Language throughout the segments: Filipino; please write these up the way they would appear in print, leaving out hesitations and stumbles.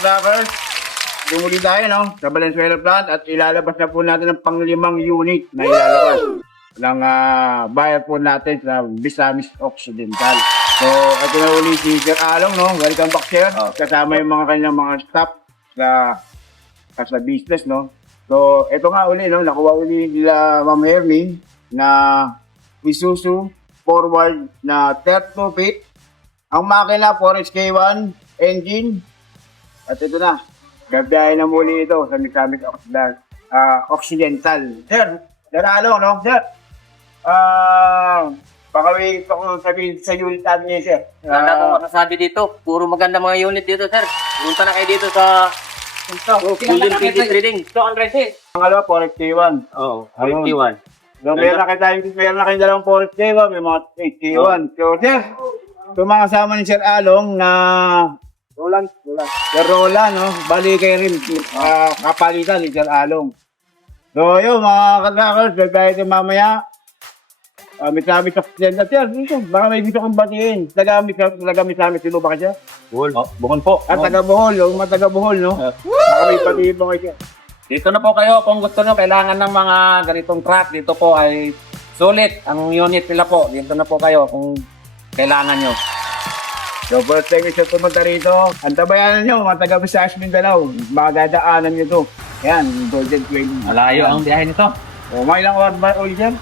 ka-trackers, dumuli tayo no, sa Valenzuela plant at ilalabas na po natin ang pang-5 unit na ilalabas ng bayad po natin sa Misamis Occidental. So, ito na uli si Sir Along, no? Welcome back, sir. Kasama yung mga kanyang mga staff sa business, no? So, ito nga uli, no? Nakuha uli nila Ma'am Hermie na Isuzu forward na 32 feet. Ang makina, 4SK1 engine. At ito na, gabiyahin na muli ito sa Misamis Occidental. Sir Along, no? Sir, pakawig ko sabihin sa unit natin niya, sir. Wala akong makasabi dito. Puro maganda mga unit dito, sir. Punta na kayo dito sa Golden PD Trading. Ito ang resi. Pangalawa, 4SK1. Oo, 21. So, meron na kayong dalawang 4SK1, may mga 8K1. So, sir, tumakasama ni Sir Along na Roland. Sir Roland, no? Bali kayo rin, kapalitan ni Sir Along. So, yun, mga katrackers, gagaya ito mamaya. May sabi sa Occidental, sir, dito, baka may gusto kong batiin. Taga-Misamis, sino ba ka siya? Bukon po. At taga-Bohol, yung mga taga-Bohol, no? Baka may batiin po kayo, sir. Dito na po kayo kung gusto nyo, kailangan ng mga ganitong truck. Dito po ay sulit ang unit nila po. Dito na po kayo kung kailangan nyo. So, first time siya pumunta rito. Ang tabayanan nyo, mga taga-Misamis Mindanao. Magdadaanan nyo to. Yan, Golden Trail. Malayo ang biyahe nito. O, may ilang oras ba ulit yan?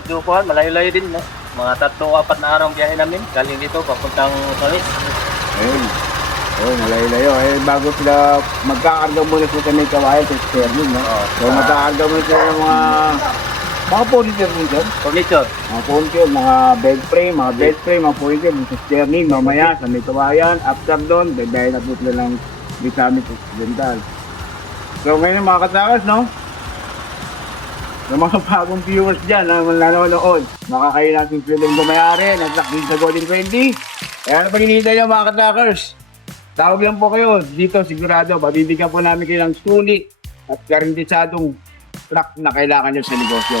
Dito po, malayo-layo din. No? Mga 3-4 na araw ang biyahe namin. Galing dito, papuntang Solis. Ayun. Oh, malayo-layo. Eh, bago sila magkakarga muna sa may kawayan sa Sterling, no? So, magkakarga muna sila ng mga furniture rin, sir. Furniture. Mga furniture, mga bed frame, mga furniture sa Sterling, mamaya sa may kawayan. After doon, dahil na po sila ng Misamis Occidental. So, ngayon mga katrakas, no? Yung mga bagong viewers dyan na nanonood, makakain natin sila yung bumayari, nag-track sa Golden 20. Kaya na pag-inihintay nyo mga katrackers, tawag lang po kayo dito, sigurado, mabibigyan po namin kayo ng sulit at karintisadong truck na kailangan nyo sa negosyo.